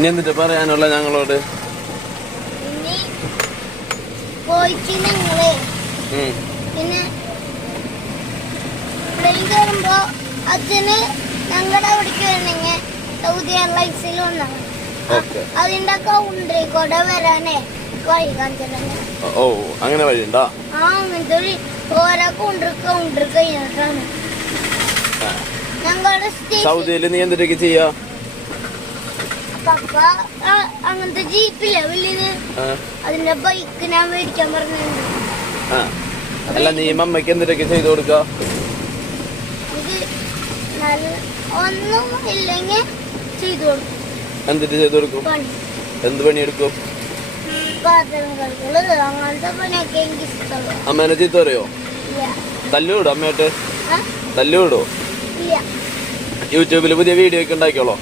ഇനി എന്നിട്ട് പറയാനുള്ള ഞങ്ങളോട്? ഇനി പോയിട്ട് നിങ്ങളെ പിന്നെ പ്ലെയിൻ കയറുമ്പോ അച്ഛന് ഞങ്ങളുടെ അവിടേക്ക് വരണെങ്കിൽ സൗദി എയർലൈൻസിൽ വന്നാണ്. അതിന്റെ കൗണ്ടറി കൂടെ വരാനേ വഴി കാണിച്ചിട്ടുണ്ട്. ഓ അങ്ങനെ വഴിയുണ്ടോ? ആ അങ്ങനത്തെ ഓരോ കൗണ്ടർ കഴിഞ്ഞിട്ടാണ് ഞങ്ങളുടെ സൗദിയിൽ. നീ എന്തൊക്കെ ചെയ്യാ? പപ്പ അങ്ങനത്തെ ജീപ്പില്ലേ വലിയത്, അതിന്റെ ബൈക്ക് ഞാൻ മേടിക്കാൻ പറഞ്ഞിട്ടുണ്ട്. അല്ല നീ മമ്മയ്ക്ക് എന്തൊക്കെ ചെയ്തു കൊടുക്ക? ഇത് ഒന്നും ഇല്ലെങ്കിൽ ചെയ്തു കൊടുക്കും. എന്തിട്ട് ചെയ്തു കൊടുക്കും? എന്ത് പണിയെടുക്കും? അങ്ങനത്തെ പണിയൊക്കെ എനിക്ക് ഇഷ്ടമുള്ളൂ. അമ്മേനെ ചീത്ത പറയോ? തല്ലുവിടോ അമ്മയായിട്ട്? തല്ലുവിടോ? യൂട്യൂബിൽ പുതിയ വീഡിയോ ഒക്കെ ഉണ്ടാക്കിയോളോ?